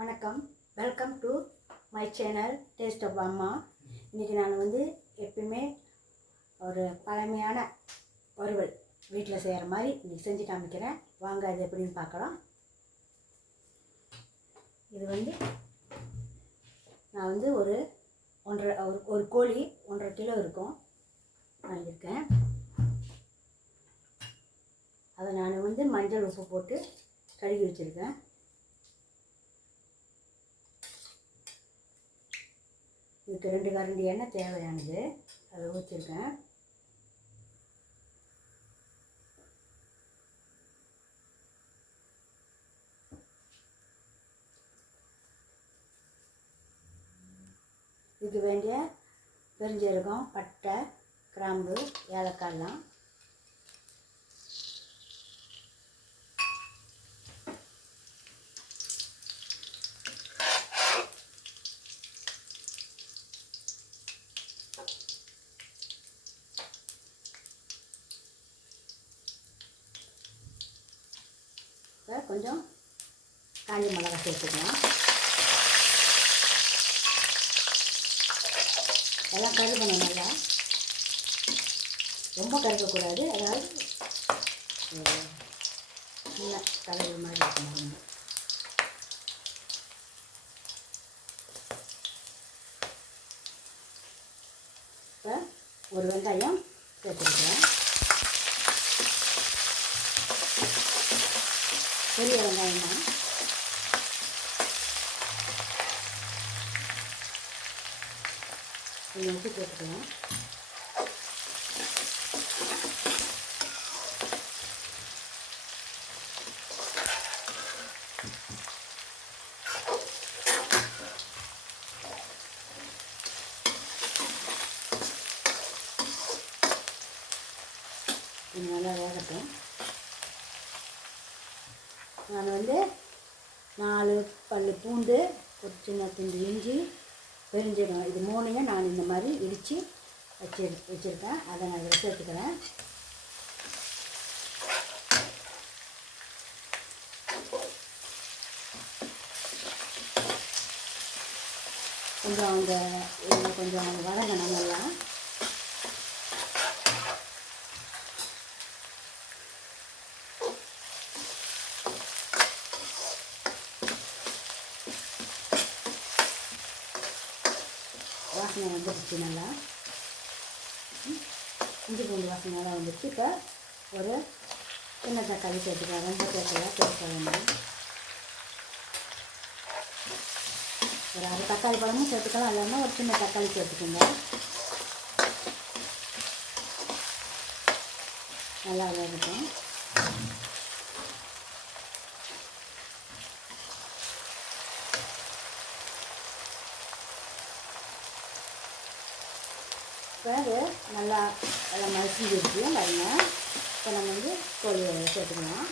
வணக்கம், welcome to my channel taste of Amma. இன்றைக்கி நான் எப்பயுமே ஒரு பழமையான வறுவல் வீட்டில் செய்கிற மாதிரி இன்றைக்கி செஞ்சு காமிக்கிறேன். வாங்க அது எப்படின்னு பார்க்கலாம். இது நான் ஒரு கோழி 1.5 கிலோ இருக்கும் வாங்கியிருக்கேன். அதை நான் மஞ்சள் உப்பு போட்டு கழுவி வச்சுருக்கேன். இதுக்கு 2 கரண்டி எண்ணெய் தேவையானது, அதை ஊற்றிருக்கேன். இதுக்கு வேண்டிய பெருஞ்சீரகம், பட்டை, கிராம்பு, ஏலக்காய்லாம் கொஞ்சம் காஞ்ச மிளகாய் சேர்த்துக்கலாம். எல்லாம் கருகணும், நல்லா ரொம்ப கருகக்கூடாது, அதாவது நல்லா கலவு மாதிரி இருக்கணும். இப்போ ஒரு வெங்காயம் சேர்த்துருக்கேன். பெரிய வெங்காயம் தான். கொஞ்சம் உப்பு போட்டுக்கலாம். நல்லா வேகட்டும். நான் 4 பல்லு பூண்டு, ஒரு சின்ன துண்டு இஞ்சி, பெருஞ்சீரகம், இது 3ஐயும் நான் இந்த மாதிரி இடித்து வச்சுருக்கேன். அதை நான் இதில் சேர்த்துக்கிறேன். கொஞ்சம் வதங்கணும் நல்லா. வாசனை வந்துடுச்சு, நல்லா இஞ்சி பூண்டு வாசனை நல்லா வந்துடுச்சு. இப்போ ஒரு சின்ன தக்காளி சேர்த்துக்கலாம். ரொம்ப சேர்க்கலாம், சேர்க்க வேண்டாம். ஒரு 1/2 தக்காளி பழமும் சேர்த்துக்கலாம், இல்லைன்னா ஒரு சின்ன தக்காளி சேர்த்துக்கோங்க. நல்லா வேகட்டும். இப்போ அது நல்லா மசிஞ்சிருக்கு பாருங்க. இப்போ நம்ம கோழி சேர்த்துக்கலாம்.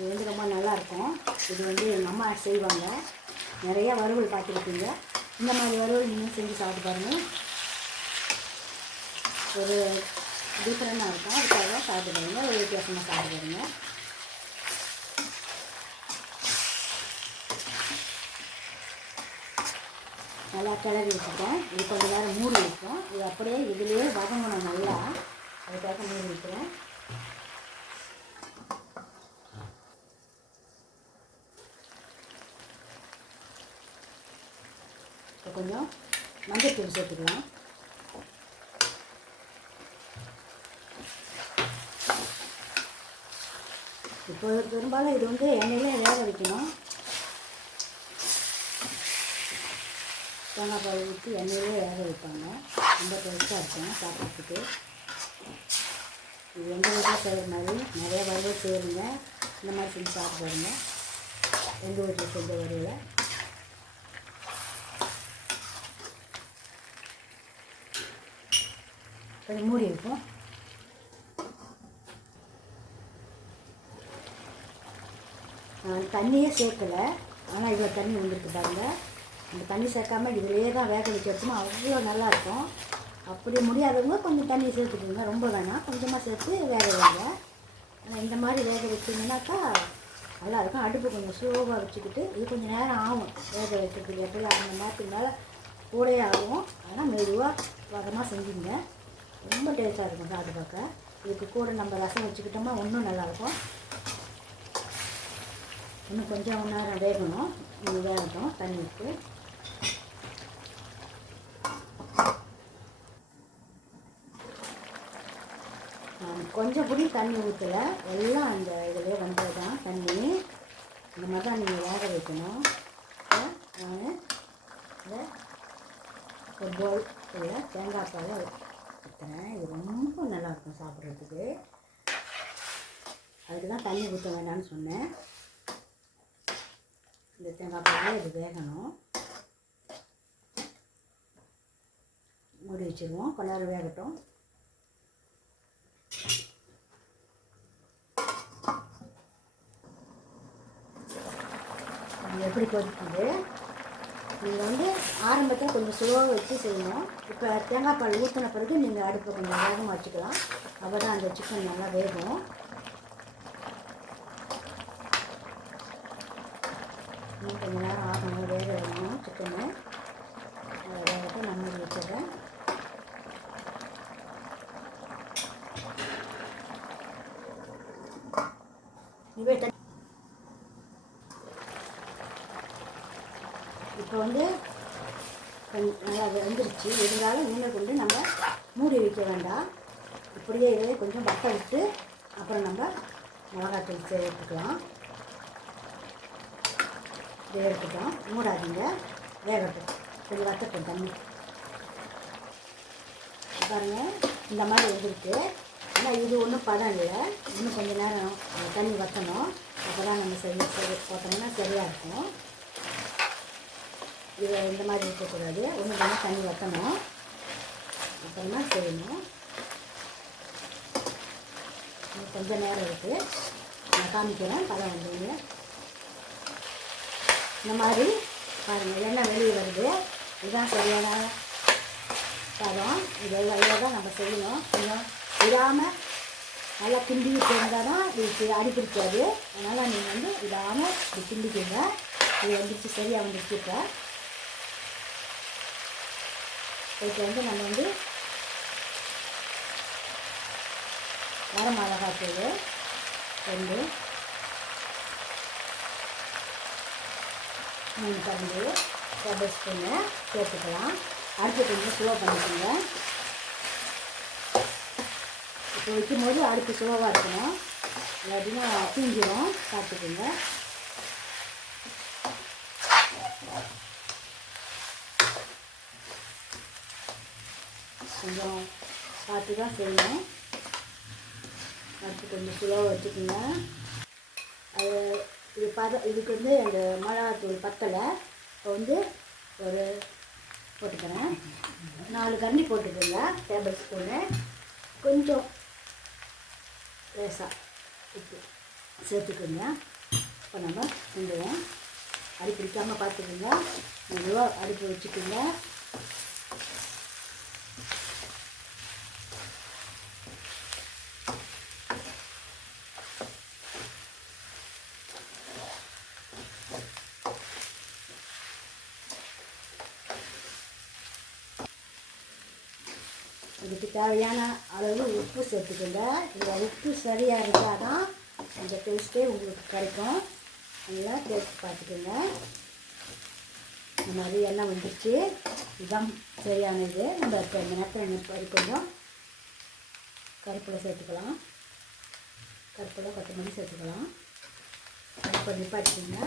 இது ரொம்ப நல்லாயிருக்கும். இது எங்கள் அம்மா செய்வாங்க. நிறைய வறுவல் பார்த்துருக்கீங்க. இந்த மாதிரி வறுவல் நீங்கள் செஞ்சு சாப்பிட்டு பாருங்கள். ஒரு டிஃப்ரெண்டாக இருக்கும். அதுக்காக சாப்பிட்டு பாருங்க, ஒரு வித்தியாசமாக சாப்பிட்டு பாருங்க. நல்லா கிளறி வச்சுட்டேன். இது கொஞ்சம் நேரம் மூடி வைப்போம். இது அப்படியே இதுலேயே வதங்கணும் நல்லா, அதுக்காக மூடி வைக்கிறேன். இப்போ கொஞ்சம் மஞ்சள் தூள் சேர்த்துக்கலாம். இப்போ பெரும்பாலும் இது எண்ணெயிலே வேக வைக்கணும். தேங்காய் பால் ஊற்றி எண்ணெயிலே வேக வைப்பாங்க. ரொம்ப டேஸ்ட்டாக இருக்கும் சாப்பிட்றதுக்கு. இது எங்கள் வீட்டில் செய்கிற மாதிரி நிறைய வறுவல் செய்யுங்க. இந்த மாதிரி செஞ்சு சாப்பிட்டு பாருங்க. எங்கள் வீட்டில் செஞ்ச வறுவலை கொஞ்சம் மூடி வைப்போம். தண்ணியே சேர்க்கலை, ஆனால் இவ்வளோ தண்ணி வந்துருக்கு பாருங்கள். இந்த தண்ணி சேர்க்காமல் இதிலே தான் வேக வச்சு எடுத்தோம்னா அவ்வளோ நல்லாயிருக்கும். அப்படி முடியாதவங்க கொஞ்சம் தண்ணி சேர்த்துக்கோங்க, ரொம்ப வேணாம், கொஞ்சமாக சேர்த்து வேக வைங்க. இந்த மாதிரி வேக வச்சிங்கன்னாக்கா நல்லாயிருக்கும். அடுப்பு கொஞ்சம் ஸ்லோவாக வச்சுக்கிட்டு இது கொஞ்சம் நேரம் ஆகும் வேக வைக்கிறதுக்கு, எப்படி 1 மணி நேரத்துக்கு மேலே கூடயே ஆகும். ஆனால் மெதுவாக வகமாக செஞ்சுங்க, ரொம்ப டேஸ்ட்டாக இருக்கும் சாப்பிட்டு பார்க்க. இதுக்கு கூட நம்ம ரசம் வச்சுக்கிட்டோம்னா இன்னும் நல்லாயிருக்கும். இன்னும் கொஞ்சம் நேரம் வேகணும், இது வேகட்டும் தண்ணி விட்டு. கொஞ்சம் கூட தண்ணி ஊற்றலை, எல்லாம் அந்த இதில் வந்தது தான் தண்ணி. இந்த மாதிரி தான் நீங்கள் வேக வைக்கணும். நான் இதை ஒரு பவுல் இல்லை தேங்காய் பாலை ஊற்றுறேன். இது ரொம்ப நல்லாயிருக்கும் சாப்பிட்றதுக்கு. அதுக்கு தான் தண்ணி ஊற்ற வேண்டாம்னு சொன்னேன். இந்த தேங்காய் பால் இது வேகணும். மூடி வச்சுருவோம், கொஞ்ச நேரம் வேகட்டும். எப்படி கொதிக்குது. நீங்கள் வந்து ஆரம்பத்தில் கொஞ்சம் ஸ்லோவாக வச்சு செய்யணும். இப்போ தேங்காய் பால் ஊற்றின பிறகு நீங்கள் அடுப்பை கொஞ்சம் வேகமாக வச்சுக்கலாம். அப்போ தான் அந்த சிக்கன் நல்லா வேகும். இன்னும் கொஞ்சம் நேரம் ஆகணும், வேக வேணும் சிக்கனு. வேகத்தை நான் மூடி வச்சிடுறேன். இப்போ வந்து நல்லா வெந்துருச்சு. இருந்தாலும் மீனை கொண்டு நம்ம மூடி வைக்க வேண்டாம். இப்படியே இதில் கொஞ்சம் வட்டை விட்டு அப்புறம் நம்ம மிளகாத்தூள் சேர்த்துக்கலாம். வேகட்டும், மூடாதீங்க, வேகட்டும், கொஞ்சம் வத்தட்டும் தண்ணி. பாருங்கள் இந்த மாதிரி வந்துருக்கு. ஆனால் இது ஒன்றும் பதம் இல்லை, இன்னும் கொஞ்சம் நேரம் தண்ணி வற்றணும். அப்போ தான் நம்ம போட்டோம்னா சரியாக இருக்கும். இதை இந்த மாதிரி இருக்கக்கூடாது, ஒன்று கொஞ்சம் தண்ணி வற்றணும், அப்புறமா செய்யணும். கொஞ்சம் நேரம் இருக்குது, நான் காமிக்கிறேன் பதம் வந்தீங்க. இந்த மாதிரி பாருங்கள் எண்ணெய் வெளியே வருது. இதுதான் சரியான பதம். இதெல்லாம் தான் நம்ம செய்யணும். கொஞ்சம் விடாமல் நல்லா கிண்டிக்கிட்டு இருந்தால் தான் இதுக்கு அடிப்பிடிக்காது. அதனால் நீங்கள் வந்து விடாமல் இப்படி கிண்டிக்கிங்க. இது வந்துச்சு, சரியாக வந்துச்சு. இப்போ வந்து நம்ம வந்து வர மிளகாத்தூள் 2 3 கரண்டி டேபிள் ஸ்பூனு சேர்த்துக்கலாம். அடுப்பு கொஞ்சம் ஸ்லோ பண்ணிக்கோங்க. இப்போ வைக்கும்போது அடுப்பு ஸ்லோவாக இருக்கணும், இல்லாட்டினா தீஞ்சிடும், பார்த்துக்கோங்க. கொஞ்சம் பார்த்து தான் செய்யணும். அடுத்து கொஞ்சம் ஸ்லோவாக வச்சுக்கோங்க. அது இதுக்கு வந்து அந்த மிளகாத்தூள் பத்தலை. இப்போ வந்து ஒரு போட்டுக்கிறேன், 4 கரண்டி போட்டுக்கோங்க டேபிள் ஸ்பூனு. கொஞ்சம் லேசாக உப்பு சேர்த்துக்கோங்க. இப்போ நம்ம கிண்டுவோம். அடி பிடிக்காமல் பார்த்துக்கோங்க, மெதுவாக அடுப்பு வச்சுக்கோங்க. இதுக்கு தேவையான அளவு உப்பு சேர்த்துக்கோங்க. இதில் உப்பு சரியாக இருந்தால் தான் அந்த டேஸ்ட்டே உங்களுக்கு கிடைக்கும். நல்லா டேஸ்ட் பார்த்துக்கோங்க. இந்த மாதிரி எண்ணெய் வந்துடுச்சு, இதுதான் சரியானது. நம்ம இப்போ இந்த நேரத்தில் கொஞ்சம் கருப்பில் சேர்த்துக்கலாம். கருப்பில் கொத்தமல்லி சேர்த்துக்கலாம். கருப்பை நிப்பாட்டிங்க.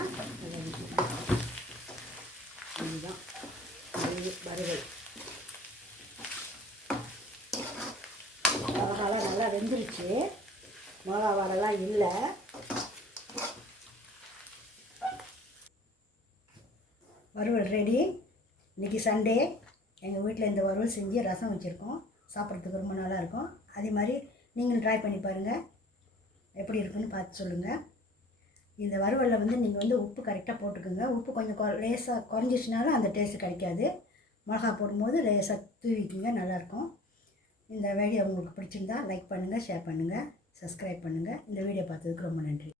இதுதான் வறுவல். மிளகாலாம் நல்லா வெந்துருச்சு, மிளகா வாடெல்லாம் இல்லை. வறுவல் ரெடி. இன்றைக்கி சண்டே, எங்கள் வீட்டில் இந்த வறுவல் செஞ்சு ரசம் வச்சுருக்கோம். சாப்பிட்றதுக்கு ரொம்ப நல்லாயிருக்கும். அதே மாதிரி நீங்களும் ட்ரை பண்ணி பாருங்கள், எப்படி இருக்குன்னு பார்த்து சொல்லுங்கள். இந்த வறுவலில் வந்து நீங்கள் வந்து உப்பு கரெக்டாக போட்டுக்கோங்க. உப்பு கொஞ்சம் லேசாக குறைஞ்சிச்சினாலும் அந்த டேஸ்ட்டு கிடைக்காது. மிளகா போடும்போது லேசாக தூவிக்குங்க, நல்லாயிருக்கும். இந்த வீடியோ உங்களுக்கு பிடிச்சிருந்தா லைக் பண்ணுங்கள், ஷேர் பண்ணுங்கள், சப்ஸ்கிரைப் பண்ணுங்கள். இந்த வீடியோ பார்த்ததுக்கு ரொம்ப நன்றி.